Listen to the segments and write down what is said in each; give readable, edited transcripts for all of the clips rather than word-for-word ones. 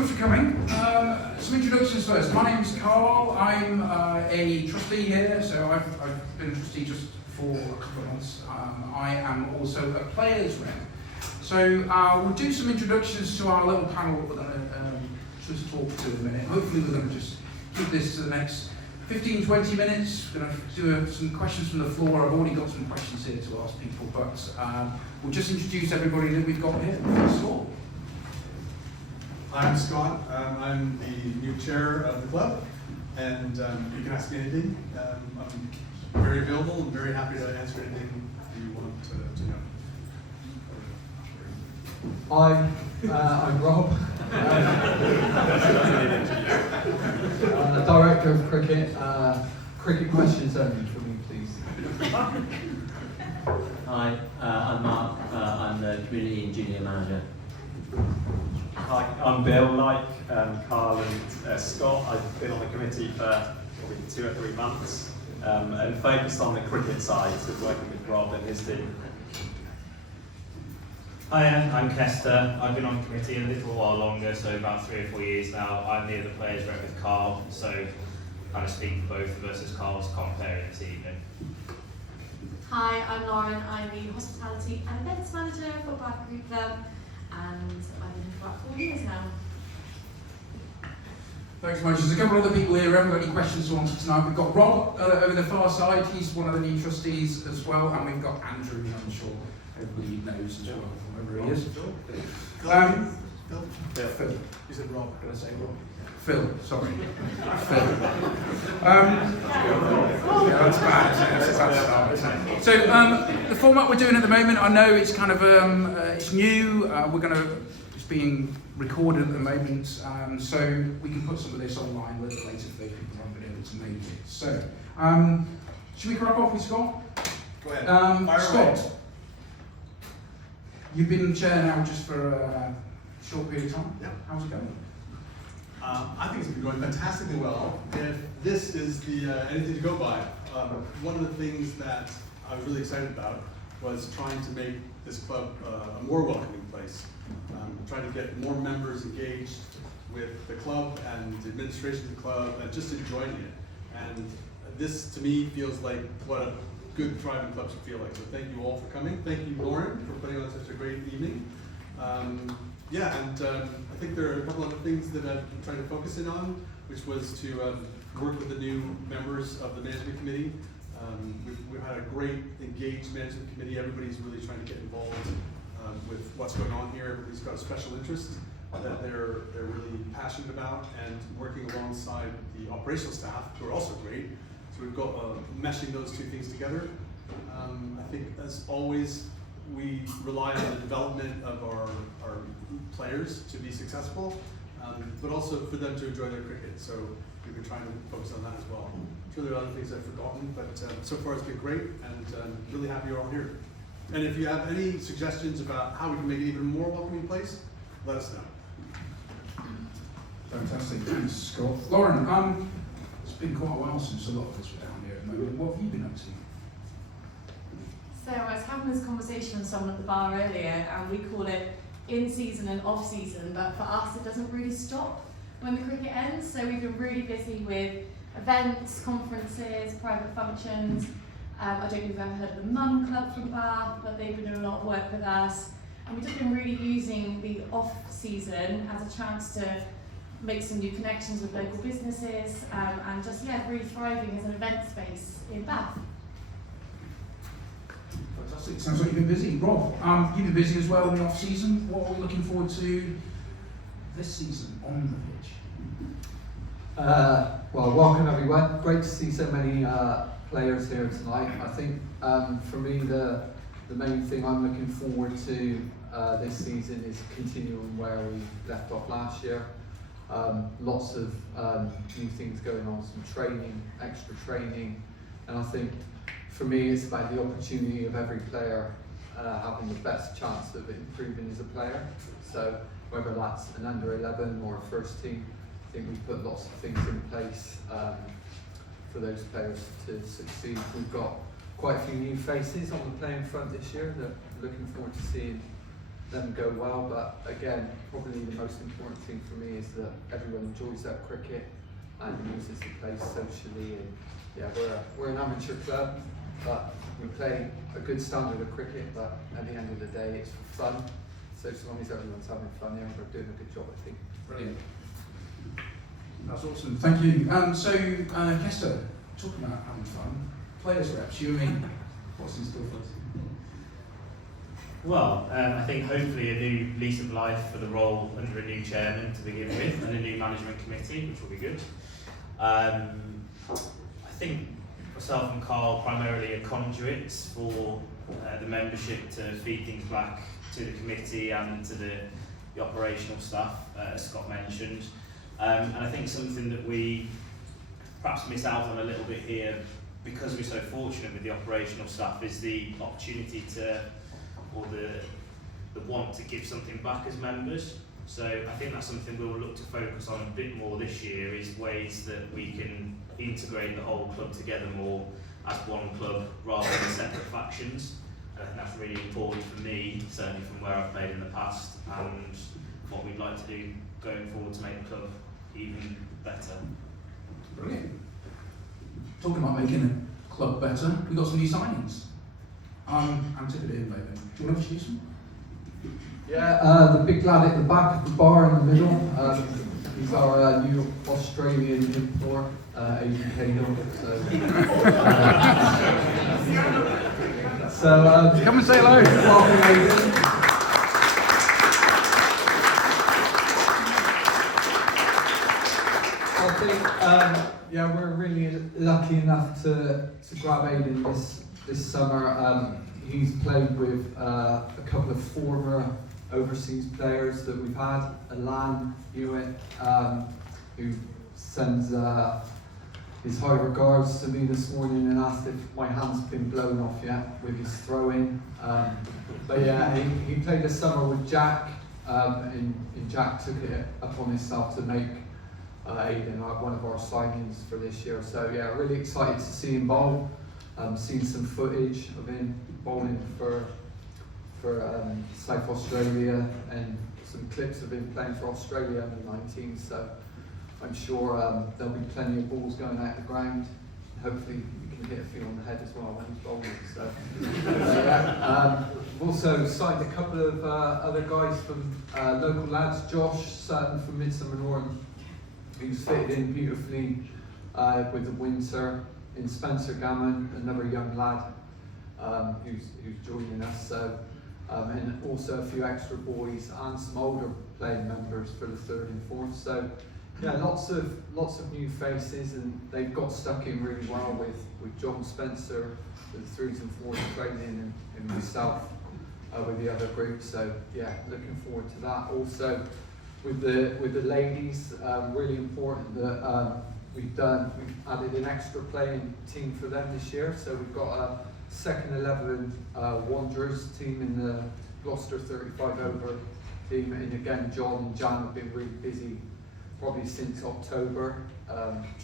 so much for coming. Some introductions first. My name's Carl. I'm a trustee here, so I've been a trustee just for a couple of months. I am also a players rep. So we'll do some introductions to our little panel that we're going to just talk to in a minute. Hopefully we're going to just keep this to the next 15-20 minutes. We're going to do some questions from the floor. I've already got some questions here to ask people, but we'll just introduce everybody that we've got here. First of all. I'm Scott. I'm the new chair of the club, and you can ask me anything. I'm very available and very happy to answer anything you want to know. I'm Rob, Director of Cricket. Cricket questions only for me, please. Hi, I'm Mark. I'm the Community and Junior Manager. Hi, I'm Bill. Like Carl and Scott, I've been on the committee for probably 2 or 3 months and focused on the cricket side, so working with Rob and his team. Hi, I'm Kester. I've been on the committee a little while longer, so about 3 or 4 years now. I'm near the players rep with Carl, so kind of speak for both of us as Carl's commentary this evening. Hi, I'm Lauren. I'm the Hospitality and Events Manager for Bradbury Club, and I've been here for about 4 years now. Thanks so much. There's a couple of other people here who haven't got any questions to answer tonight. We've got Rob over the far side. He's one of the new trustees as well, and we've got Andrew, who I'm sure everybody knows as well, whoever he is. Phil. You said Rob. Did I say Rob? Phil, sorry. Phil. Yeah, that's bad, isn't it? That's a bad start. So the format we're doing at the moment, I know it's kind of it's new. It's being recorded at the moment, so we can put some of this online a little later for those people who haven't been able to make it. So, should we crack off with Scott? Go ahead. Fire Scott, away. you've been chair now just for a short period of time. Yeah. How's it going? I think it's been going fantastically well. If this is the anything to go by, one of the things that I was really excited about was trying to make this club a more welcoming place. Trying to get more members engaged with the club and the administration of the club and just enjoying it. And this, to me, feels like what a good thriving club should feel like. So thank you all for coming. Thank you, Lauren, for putting on such a great evening. I think there are a couple other things that I've been trying to focus in on, which was to work with the new members of the management committee. We've had a great engaged management committee. Everybody's really trying to get involved with what's going on here. Everybody's got a special interest that they're really passionate about, and working alongside the operational staff, who are also great. So we've got meshing those two things together. I think, as always, we rely on the development of our players to be successful, but also for them to enjoy their cricket. So we've been trying to focus on that as well. I'm sure there are other things I've forgotten, but so far it's been great, and really happy you're all here. And if you have any suggestions about how we can make it even more welcoming place, let us know. Fantastic, thanks, Scott. Lauren, it's been quite a while since a lot of us were down here at the moment. What have you been up to? So I was having this conversation with someone at the bar earlier, and we call it in-season and off-season, but for us it doesn't really stop when the cricket ends. So we've been really busy with events, conferences, private functions. I don't know if you've ever heard of the Mum Club from Bath, but they've been doing a lot of work with us. And we've just been really using the off-season as a chance to make some new connections with local businesses, and just, really thriving as an event space in Bath. Fantastic, sounds like you've been busy. Rob, you've been busy as well in the off-season. What are we looking forward to this season on the pitch? Well, welcome everyone. Great to see so many players here tonight. I think for me the main thing I'm looking forward to this season is continuing where we left off last year. Lots of new things going on, some training, extra training, and I think for me it's about the opportunity of every player having the best chance of improving as a player. So whether that's an under 11 or a first team, I think we've put lots of things in place for those players to succeed. We've got quite a few new faces on the playing front this year that we're looking forward to seeing them go well. But again, probably the most important thing for me is that everyone enjoys their cricket and uses the place socially. And yeah, we're an amateur club, but we play a good standard of cricket. But at the end of the day, it's for fun. So as long as everyone's having fun, yeah, we're doing a good job, I think. Brilliant. That's awesome. Thank you. So, Kester, talking about having fun, players reps, you and me, what's in store for us? Well, I think hopefully a new lease of life for the role under a new chairman to begin with, and a new management committee, which will be good. I think myself and Carl primarily are conduits for the membership to feed things back to the committee and to the operational staff, as Scott mentioned. And I think something that we perhaps miss out on a little bit here, because we're so fortunate with the operational staff, is the opportunity to, or the want to give something back as members. So I think that's something we'll look to focus on a bit more this year, is ways that we can integrate the whole club together more as one club rather than separate factions. And I think that's really important for me, certainly from where I've played in the past, and what we'd like to do going forward to make the club even better. Brilliant. Talking about making the club better, we've got some new signings. Antipodes in Leyland. Do you want to introduce them? Yeah, the big lad at the back of the bar in the middle, he's our new Australian import, Aidan Cahill. So, Come and say hello. welcome, Aidan. I think, yeah, we're really lucky enough to grab Aidan this summer. He's played with a couple of former overseas players that we've had, Alan Hewitt, who sends his high regards to me this morning and asked if my hand's been blown off yet with his throwing. But yeah, he played this summer with Jack, and Jack took it upon himself to make Aidan one of our signings for this year. So yeah, really excited to see him bowl. Seen some footage of him bowling for South Australia, and some clips of him playing for Australia under 19. So I'm sure there'll be plenty of balls going out the ground. Hopefully you can hit a few on the head as well when he's bowling. So yeah. We've also signed a couple of other guys from local lads. Josh Sutton from Midsummer Norton, who's fitted in beautifully with the winter. In Spencer Gammon, another young lad who's joining us. So, and also a few extra boys and some older playing members for the third and fourth. So yeah, lots of new faces, and they've got stuck in really well with John Spencer, with the threes and fours training, and myself with the other group. So yeah, looking forward to that. Also with the ladies, really important that we've added an extra playing team for them this year. So we've got a second 11 Wanderers team in the Gloucester 35 over team, and again John and Jan have been really busy probably since October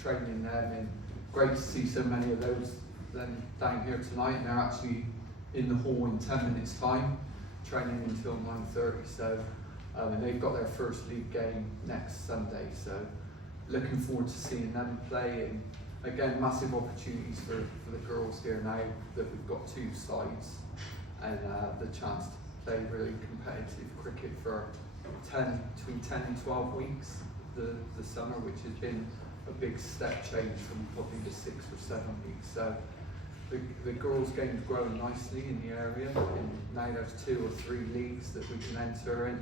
training them, and great to see so many of those then down here tonight, and they're actually in the hall in 10 minutes time training until 9:30. So and they've got their first league game next Sunday, so looking forward to seeing them play. And again, massive opportunities for the girls here now that we've got two sides, and the chance to play really competitive cricket for between 10 and 12 weeks the summer, which has been a big step change from probably the 6 or 7 weeks. So the girls' game's growing nicely in the area, and now there's 2 or 3 leagues that we can enter in,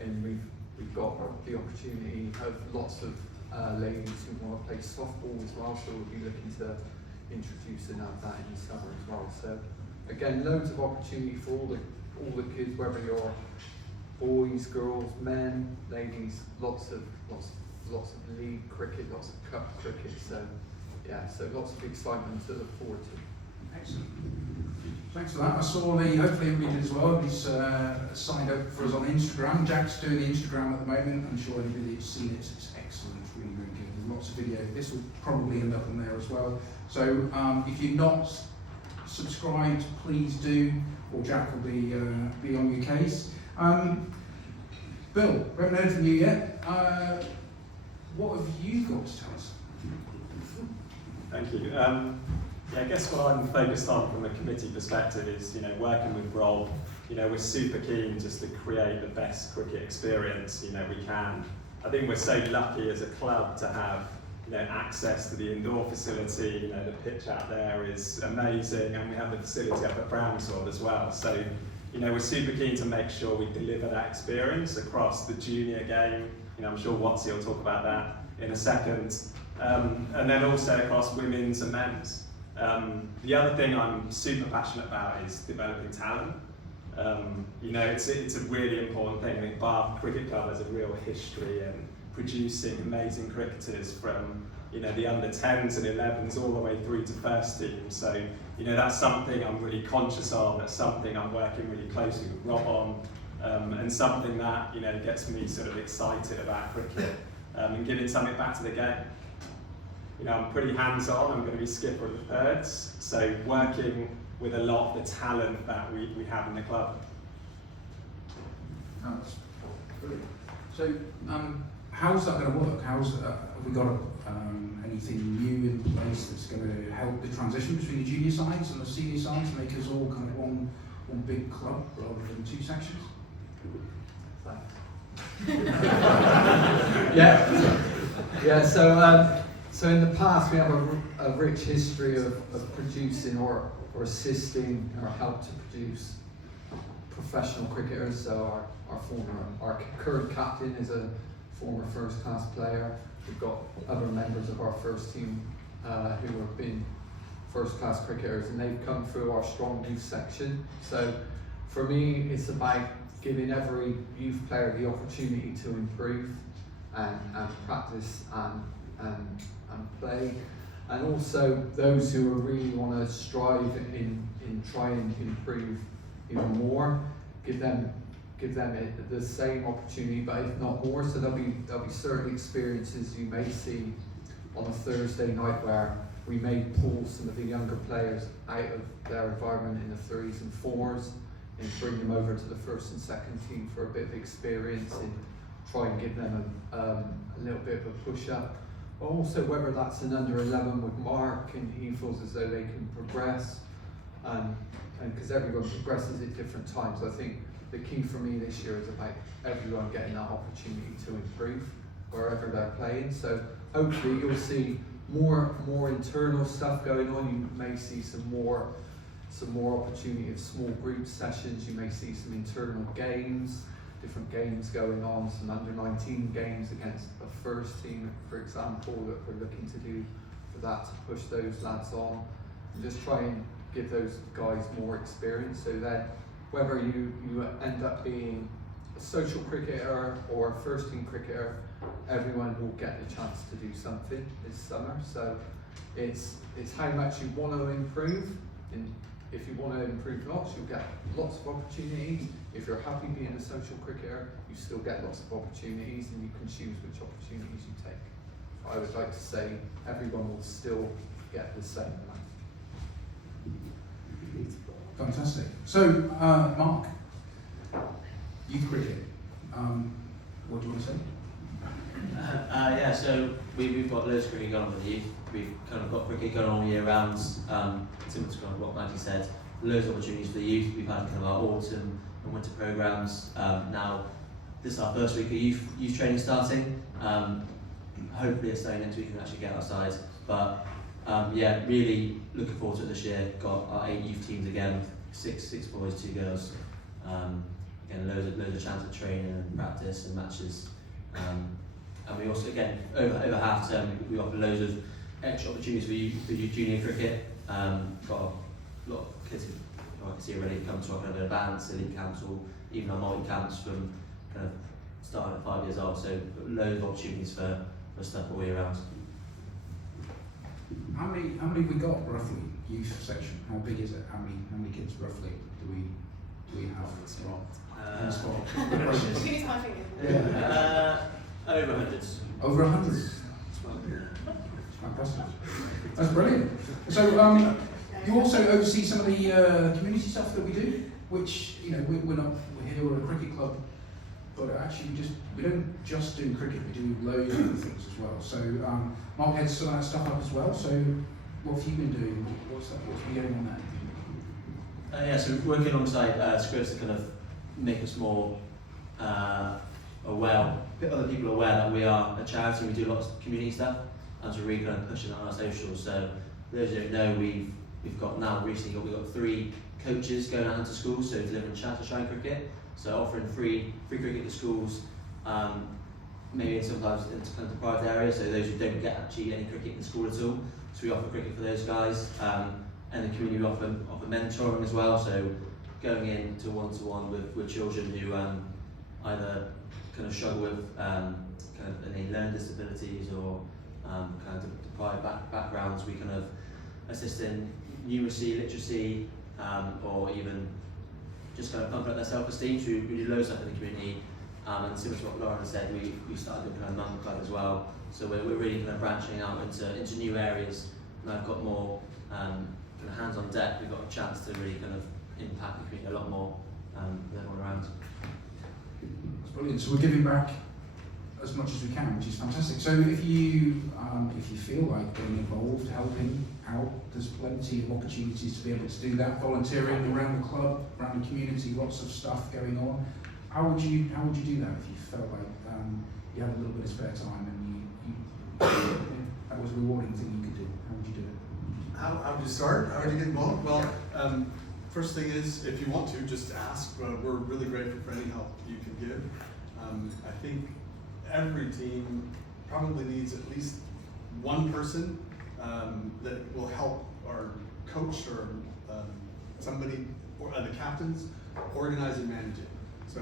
and we've got the opportunity of lots of ladies who want to play softball as well, so we'll be looking to introduce and have that in the summer as well. So again, loads of opportunity for all the kids, whether you're boys, girls, men, ladies, lots of league cricket, lots of cup cricket. So yeah, so lots of excitement to look forward to. Excellent. Thanks for that. I saw hopefully everybody did as well. He's signed up for us on Instagram. Jack's doing the Instagram at the moment. I'm sure everybody's seen it. It's excellent. It's really, really good. There's lots of video. This will probably end up on there as well. So if you're not subscribed, please do, or Jack will be on your case. Bill, we haven't heard from you yet. What have you got to tell us? Thank you. Yeah, I guess what I'm focused on from a committee perspective is, working with Rob. We're super keen just to create the best cricket experience, we can. I think we're so lucky as a club to have, access to the indoor facility. The pitch out there is amazing, and we have the facility up at Bramswell as well. So, we're super keen to make sure we deliver that experience across the junior game. I'm sure Watsy will talk about that in a second. And then also across women's and men's. The other thing I'm super passionate about is developing talent. It's a really important thing. I think Bath Cricket Club has a real history in producing amazing cricketers from the under 10s and 11s all the way through to first team. So that's something I'm really conscious of. That's something I'm working really closely with Rob on, and something that gets me sort of excited about cricket and giving something back to the game. I'm pretty hands-on. I'm going to be skipper of the thirds, so working with a lot of the talent that we have in the club. Oh, that's brilliant. So, how's that going to work? Have we got anything new in place that's going to help the transition between the junior sides and the senior sides, make us all kind of one big club rather than two sections? Yeah. So in the past we have a rich history of producing or assisting or help to produce professional cricketers. So our current captain is a former first class player. We've got other members of our first team who have been first class cricketers, and they've come through our strong youth section. So for me, it's about giving every youth player the opportunity to improve and practice and play, and also those who really want to strive in try and improve even more, give them the same opportunity, but if not more. So there'll be certain experiences you may see on a Thursday night where we may pull some of the younger players out of their environment in the 3s and 4s and bring them over to the first and second team for a bit of experience and try and give them a little bit of a push up. But also whether that's an under 11 with Mark and he feels as though they can progress, and because everyone progresses at different times. I think the key for me this year is about everyone getting that opportunity to improve wherever they're playing. So hopefully you'll see more internal stuff going on. You may see some more opportunity of small group sessions. You may see some internal games, different games going on, some under 19 games against a first team, for example, that we're looking to do for that, to push those lads on and just try and give those guys more experience, so that whether you end up being a social cricketer or a first team cricketer, everyone will get the chance to do something this summer. So it's how much you want to improve, and if you want to improve lots, you'll get lots of opportunities. If you're happy being a social cricketer, you still get lots of opportunities, and you can choose which opportunities you take. I would like to say everyone will still get the same amount. Fantastic. So, Mark, youth cricket. What do you want to say? Yeah, so we've got loads of cricket going on with the youth. We've kind of got cricket going on all year round. Similar to kind of what Maggie said, loads of opportunities for the youth. We've had kind of our autumn and winter programmes. Now, this is our first week of youth training starting. Hopefully it's starting next week and actually get outside. But yeah, really looking forward to it this year. Got our 8 youth teams again, six boys, 2 girls. Again, loads of chance of training and practice and matches. And we also, again, over half term, we offer loads of extra opportunities for you junior cricket. Got a lot of kids who I can see already come to our kind of advanced elite camps, or even our multi camps from kind of starting at 5 years old. So loads of opportunities for stuff all year round. How many have we got roughly? Youth section. How big is it? How many kids roughly do we have? In the squad? Over hundreds. Over 100. Fantastic. That's brilliant. So you also oversee some of the community stuff that we do. which, you know, we're here, we're a cricket club, but actually we don't just do cricket, we do loads of other things as well. So Mark heads some of that stuff up as well. So what have you been doing? What's been going on there? Yeah, so working alongside Scripps to kind of make us more aware, other people aware that we are a charity, we do lots of community stuff, and so we're really kind of pushing on our socials. So for those who don't know, we've got 3 coaches going out into schools, so delivering Chattershire cricket, so offering free cricket to schools, maybe sometimes in kind of deprived areas, so those who don't get actually any cricket in school at all. So we offer cricket for those guys, and the community offer mentoring as well, so going into one-to-one with children who either kind of struggle with kind of any learning disabilities or kind of deprived backgrounds. We kind of assist in numeracy, literacy, or even just kind of pump up their self-esteem. So we do loads of stuff in the community, and similar to what Lauren said, we started a kind of mum club as well. So we're really kind of branching out into new areas, and I've got more kind of hands on deck. We've got a chance to really kind of impact the community a lot more than everyone around. That's brilliant. So we're giving back as much as we can, which is fantastic. So if you feel like getting involved, helping out, there's plenty of opportunities to be able to do that. Volunteering around the club, around the community, lots of stuff going on. How would you do that if you felt like you had a little bit of spare time and that was a rewarding thing you could do? How would you do it? How would you start? How would you get involved? Well, first thing is, if you want to, just ask. We're really grateful for any help you can give. I think every team probably needs at least one person that will help our coach or somebody, or the captains, organize and manage it. So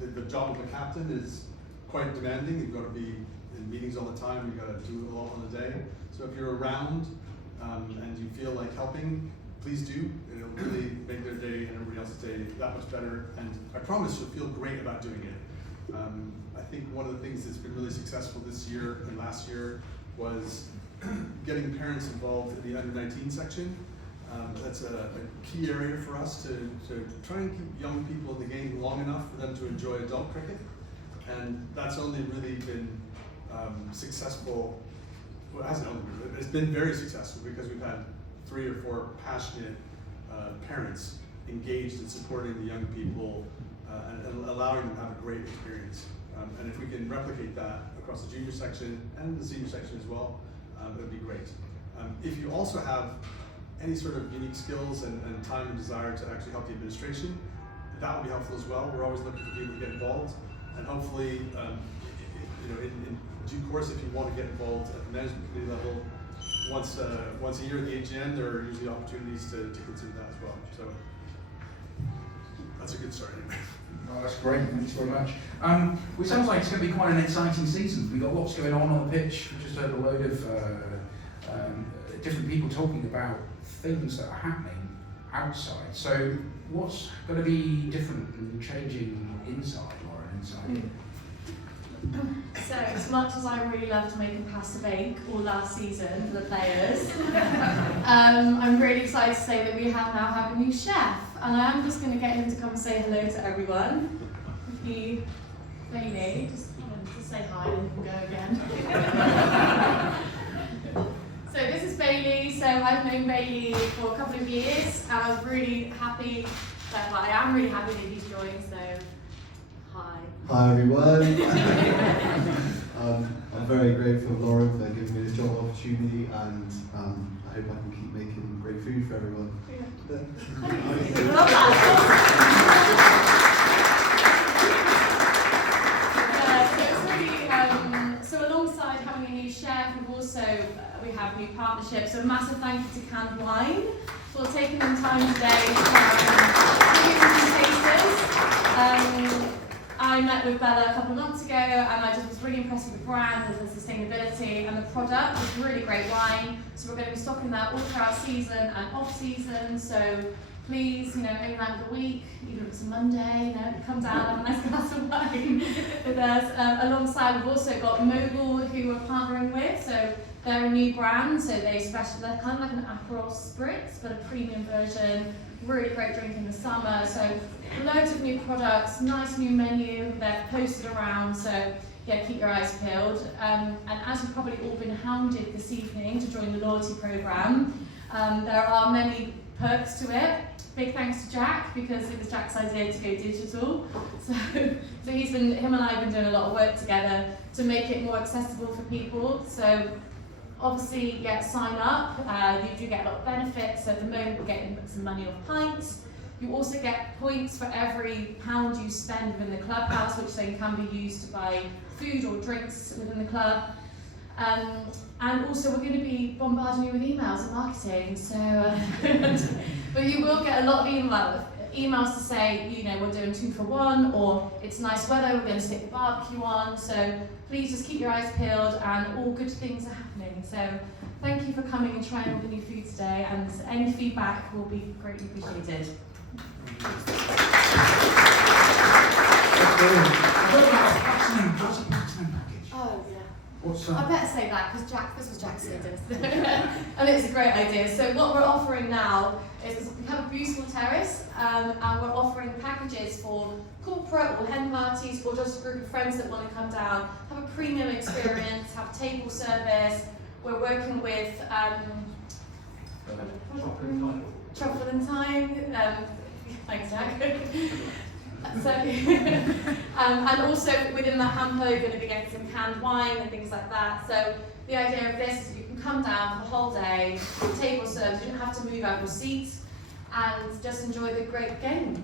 the job of a captain is quite demanding. You've got to be in meetings all the time. You've got to do a lot on the day. So if you're around and you feel like helping, please do. It'll really make their day and everybody else's day that much better. And I promise you'll feel great about doing it. I think one of the things that's been really successful this year and last year was getting parents involved in the under-19 section. That's a key area for us to try and keep young people in the game long enough for them to enjoy adult cricket. And that's only really been successful. Well, it hasn't only been, it's been very successful because we've had 3 or 4 passionate parents engaged in supporting the young people and allowing them to have a great experience. And if we can replicate that across the junior section and the senior section as well, it would be great. If you also have any sort of unique skills and time and desire to actually help the administration, that would be helpful as well. We're always looking for people to get involved, and hopefully, in due course, if you want to get involved at the management committee level, once a year at the AGM, there are usually opportunities to consider that as well. So that's a good start anyway. Oh, that's great, thanks very much. Well, it sounds like it's going to be quite an exciting season. We've got lots going on the pitch. We just heard a load of different people talking about things that are happening outside. So what's going to be different and changing inside, Lauren, inside? So, as much as I really loved making pasta bake all last season for the players, I'm really excited to say that we now have a new chef, and I am just going to get him to come say hello to everyone. If you, Bailey, just say hi and we'll go again. So this is Bailey. So I've known Bailey for a couple of years, and I was really happy. I am really happy that he's joined. So. Hi everyone. I'm very grateful to Lauren for giving me this job opportunity, and I hope I can keep making great food for everyone. So alongside having a new chef, we have new partnerships. So a massive thank you to Canned Wine for taking them time today to tasters. I met with Bella a couple of months ago, and I just was really impressed with the brand and the sustainability and the product. It's really great wine, so we're going to be stocking that all throughout season and off season. So please, any night of the week, even if it's a Monday, come down, have a nice glass of wine with us. Alongside, we've also got Mogul, who we're partnering with. So they're a new brand, so they're kind of like an Aperol Spritz, but a premium version. Really great drink in the summer. So loads of new products, nice new menu. They're posted around, so yeah, keep your eyes peeled. And as you've probably all been hounded this evening to join the loyalty program, there are many perks to it. Big thanks to Jack, because it was Jack's idea to go digital. So him and I have been doing a lot of work together to make it more accessible for people. So obviously, sign up. You do get a lot of benefits. So at the moment, we're getting some money off pints. You also get points for every £1 you spend within the clubhouse, which then can be used to buy food or drinks within the club. And also, we're going to be bombarding you with emails and marketing. So, but you will get a lot of emails to say, we're doing 2 for 1, or it's nice weather, we're going to stick the barbecue on. So please just keep your eyes peeled, and all good things are happening. So thank you for coming and trying all the new food today, and any feedback will be greatly appreciated. What's a platinum package? Oh yeah. What's I better say that because this was Jack's idea, and it's a great idea. So what we're offering now is we have a beautiful terrace, and we're offering packages for corporate or hen parties, or just a group of friends that want to come down, have a premium experience, have table service. We're working with Truffle and Thyme. Thanks, Jack. So, and also within that hamper, you're going to be getting some canned wine and things like that. So the idea of this is you can come down for the whole day, table service, you don't have to move out your seat, and just enjoy the great game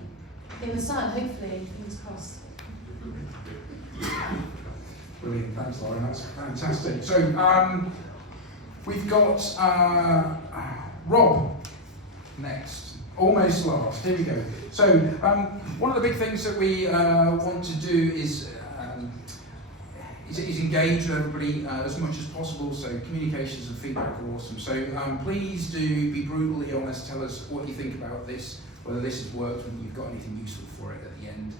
in the sun, hopefully, fingers crossed. Brilliant, thanks Lauren, that's fantastic. So we've got Rob next. Almost last, here we go. So, one of the big things that we want to do is engage everybody as much as possible, so communications and feedback are awesome. So please do be brutally honest, tell us what you think about this, whether this has worked, whether you've got anything useful for it at the end.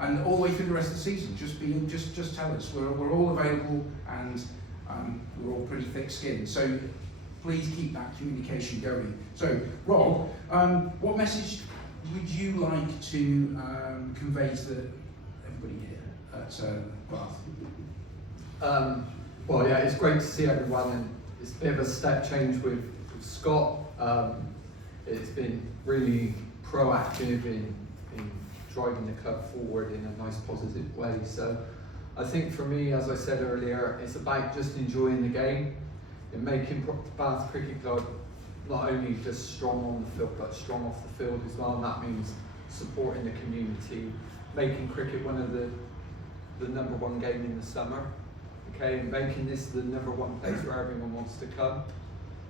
And all the way through the rest of the season, just tell us. We're all available, and we're all pretty thick-skinned. So please keep that communication going. So, Rob, what message would you like to convey to everybody here at Bath? Well, yeah, it's great to see everyone, and it's a bit of a step change with Scott. It's been really proactive in driving the club forward in a nice positive way. So I think for me, as I said earlier, it's about just enjoying the game and making Bath Cricket Club not only just strong on the field, but strong off the field as well. And that means supporting the community, making cricket one of the #1 game in the summer, okay, and making this the #1 place where everyone wants to come.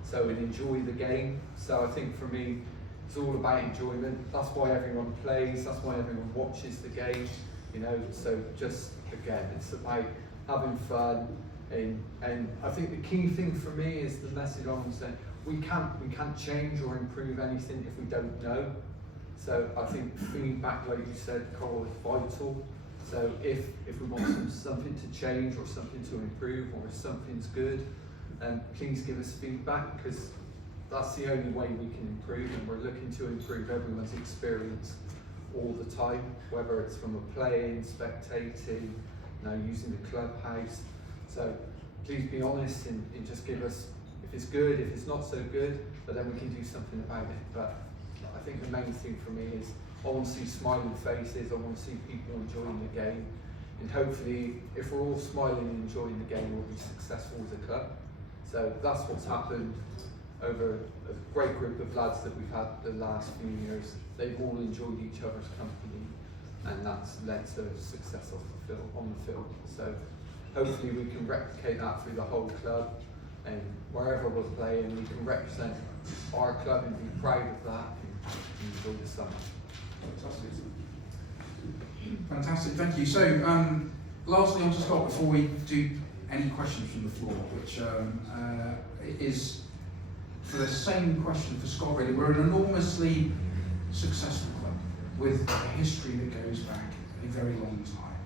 So and enjoy the game. So I think for me, it's all about enjoyment. That's why everyone plays. That's why everyone watches the game. So just again, it's about having fun. And I think the key thing for me is the message I want to say. We can't change or improve anything if we don't know. So I think feedback, like you said, Carl, is vital. So if we want something to change or something to improve, or if something's good, please give us feedback, because that's the only way we can improve, and we're looking to improve everyone's experience all the time, whether it's from a playing, spectating, using the clubhouse. So please be honest and just give us, if it's good, if it's not so good, but then we can do something about it. But I think the main thing for me is I want to see smiling faces, I want to see people enjoying the game, and hopefully if we're all smiling and enjoying the game, we'll be successful as a club. So that's what's happened over a great group of lads that we've had the last few years. They've all enjoyed each other's company, and that's led to success on the field. So hopefully we can replicate that through the whole club, and wherever we're playing, we can represent our club and be proud of that and enjoy the summer. Fantastic, thank you. So, lastly on to Scott before we do any questions from the floor, which is for the same question for Scott really. We're an enormously successful club with a history that goes back a very long time,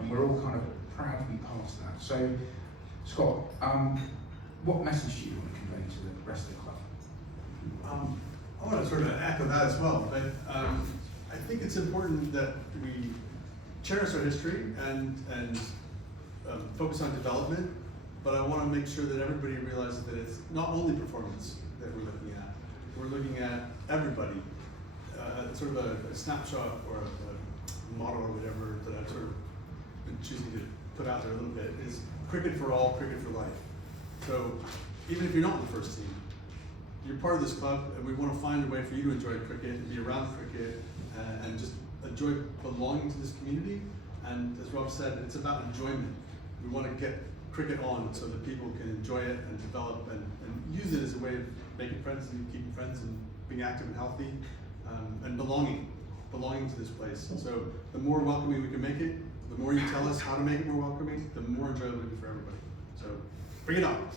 and we're all kind of proud to be part of that. So, Scott, what message do you want to convey to the rest of the club? I want to sort of echo that as well, but I think it's important that we cherish our history and focus on development, but I want to make sure that everybody realizes that it's not only performance that we're looking at. We're looking at everybody, sort of a snapshot or a motto or whatever that I've sort of been choosing to put out there a little bit is cricket for all, cricket for life. So even if you're not in the first team, you're part of this club, and we want to find a way for you to enjoy cricket and be around cricket and just enjoy belonging to this community. And as Rob said, it's about enjoyment. We want to get cricket on so that people can enjoy it and develop and use it as a way of making friends and keeping friends and being active and healthy and belonging to this place. So the more welcoming we can make it, the more you tell us how to make it more welcoming, the more enjoyable it will be for everybody. So bring it on.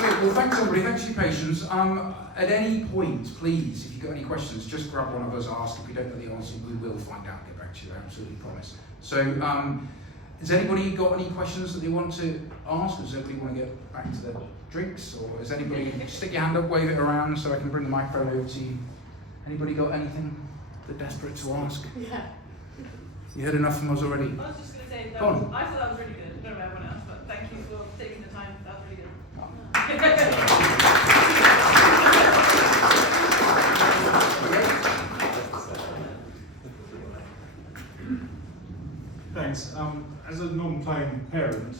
Brilliant. Well, thanks everybody, thanks for your patience. At any point, please, if you've got any questions, just grab one of us, ask. If we don't know the answer, we will find out and get back to you, I absolutely promise. So, has anybody got any questions that they want to ask? Does anybody want to get back to their drinks? Or has anybody, stick your hand up, wave it around so I can bring the microphone over to you. Anybody got anything they're desperate to ask? Yeah. You heard enough from us already? I was just going to say, Go on. I thought that was really good. I don't know about everyone else, but thank you for taking the time. That was really good. Thanks. As a non-playing parent,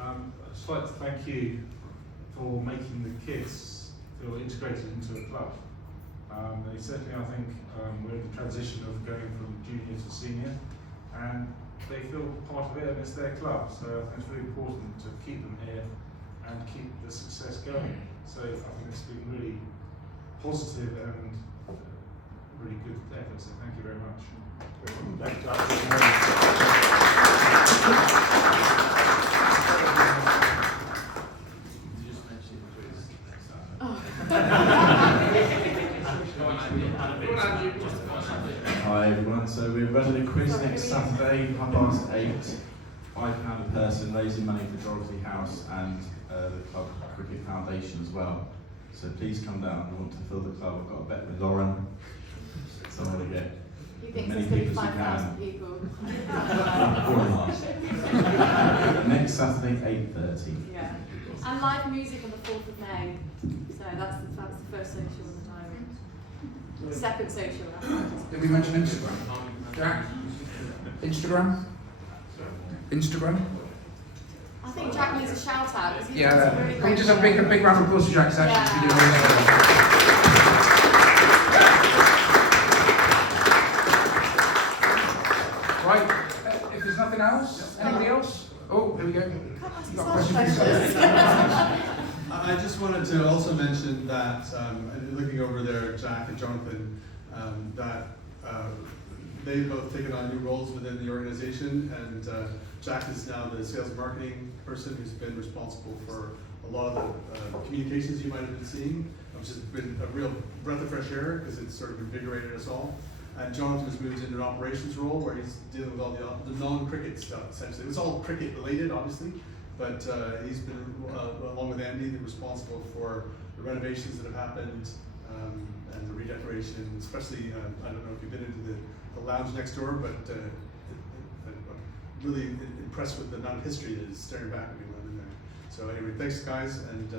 I'd just like to thank you for making the kids feel integrated into a club. They certainly, I think, we're in the transition of going from junior to senior, and they feel part of it and it's their club. So I think it's really important to keep them here and keep the success going. So I think it's been really positive and really good effort. So thank you very much. Back to Hi everyone, so we're running a quiz next Saturday, £8. £5 a person, raising money for Dorothy House and the Club Cricket Foundation as well. So please come down, we want to fill the club. I've got a bet with Lauren, so I want to get He as thinks many there's going to be people as we 5,000 can. people. 4.5. Next Saturday, 8:30. Yeah. And live music on the 4th of May. So that's the first social in the diary. Second social. Did we mention Instagram? Jack? Instagram? Instagram? I think Jack needs a shout out. He Yeah, does a really can we great just have a big round of applause for Jack's actually Yeah. doing this. Right, if there's nothing else, anybody else? Oh, here we go. You've got a question for yourself. I just wanted to also mention that, and looking over there, Jack and Jonathan, that they've both taken on new roles within the organization, and Jack is now the sales and marketing person who's been responsible for a lot of the communications you might have been seeing, which has been a real breath of fresh air because it's sort of invigorated us all. And Jonathan has moved into an operations role where he's dealing with all the non-cricket stuff, essentially. It was all cricket related, obviously, but he's been, along with Andy, responsible for the renovations that have happened and the redecoration, especially, I don't know if you've been into the lounge next door, but I'm really impressed with the amount of history that is staring back at me when I'm in there. So anyway, thanks guys, and